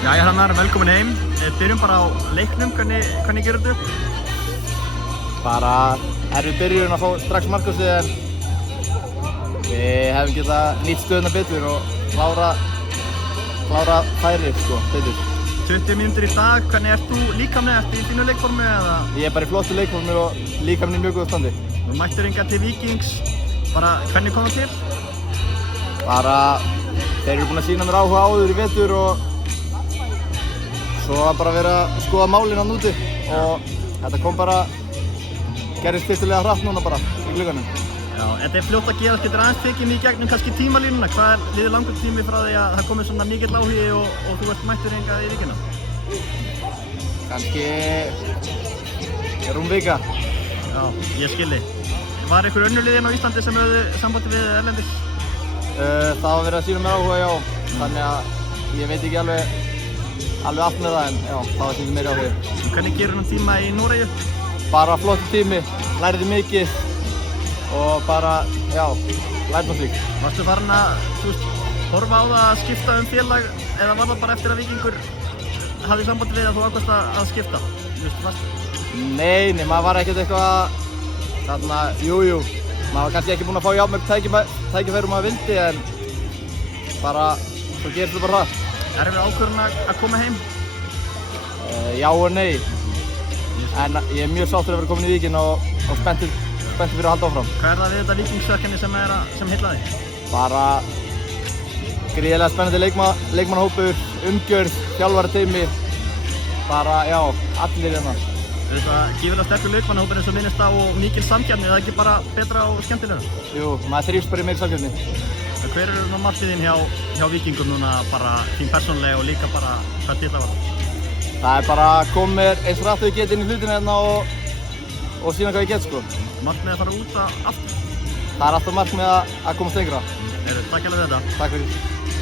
Jæja Hrannar, velkomin heim. Byrjum bara á leiknum, hvernig gerðu þetta? Bara erfið byrjun að fá strax markasið en við hefum getað nýtt stöðuna betur og klára færi betur. 20 mínútur í dag, hvernig ert þú líkamlega? Ertu í þínu leikformi eða? Ég er bara í flottu leikformi og líkaminn í mjög góðu standi. Þú mættir hingað til Víkings, bara hvernig kom það til? Bara þeir eru búin að sýna mér áhuga áður í vetur og svo var bara verið að skoða málin hann úti og þetta kom bara, gerðist tiltölulega hratt núna bara í glugganum. Já, þetta er fljótt að gerast, getur aðeins tekið mig í gegnum kannski tímalínuna. Hvað liður langur tími frá því að það komið svona mikill áhugi og þú ert mættur hingað í Víkina? Kannski rúm vika. Já, ég skilji. Var einhver önnur lið á Íslandi sem höfðu sambandi við erlendis? Það var verið að sýna mér áhuga, já. Þannig að ég veit ekki alveg allt með það en já, það var sýnir meiri áhuga. Hvernig gerur þú tíma í Noregi? Bara flottur tími, lærði mikið og bara, já, lærði mig. Varstu farin að, horfa á það að skipta félag eða var það bara eftir að Víkingur hafði sambandi við að þú ákvaðst að skipta? Nei, maður var ekkert eitthvað þarna, jú, maður var kannski ekki búinn að fá jafnmörg tækifæri maður vildi en bara, svo gerist það bara hratt. Erfið ákvörðun að koma heim? Já og nei, en ég er mjög sáttur að vera komin í Víkin og spenntur fyrir að halda áfram. Hvað er það við þetta Víkingsverkefni sem heilla þig? Bara gríðarlega spennandi leikmannahópur, umgjörð, þjálfarateymi, bara já, allir hérna. Þetta gífurlega sterkur leikmannahópur eins og minnist á og mikil samkeppni, er það ekki bara betra og skemmtilega? Jú, maður þrífst bara í meiri samkeppni. Hver eru markmiðin hjá Víkingum núna bara þín persónulega og líka bara hvað titla var það? Það er bara að koma mér eins rætt og ég get inn í hlutina hérna og sína hvað ég get Markmið að fara út aftur? Það er alltaf markmið að komast lengra. Takk fyrir þetta. Takk fyrir.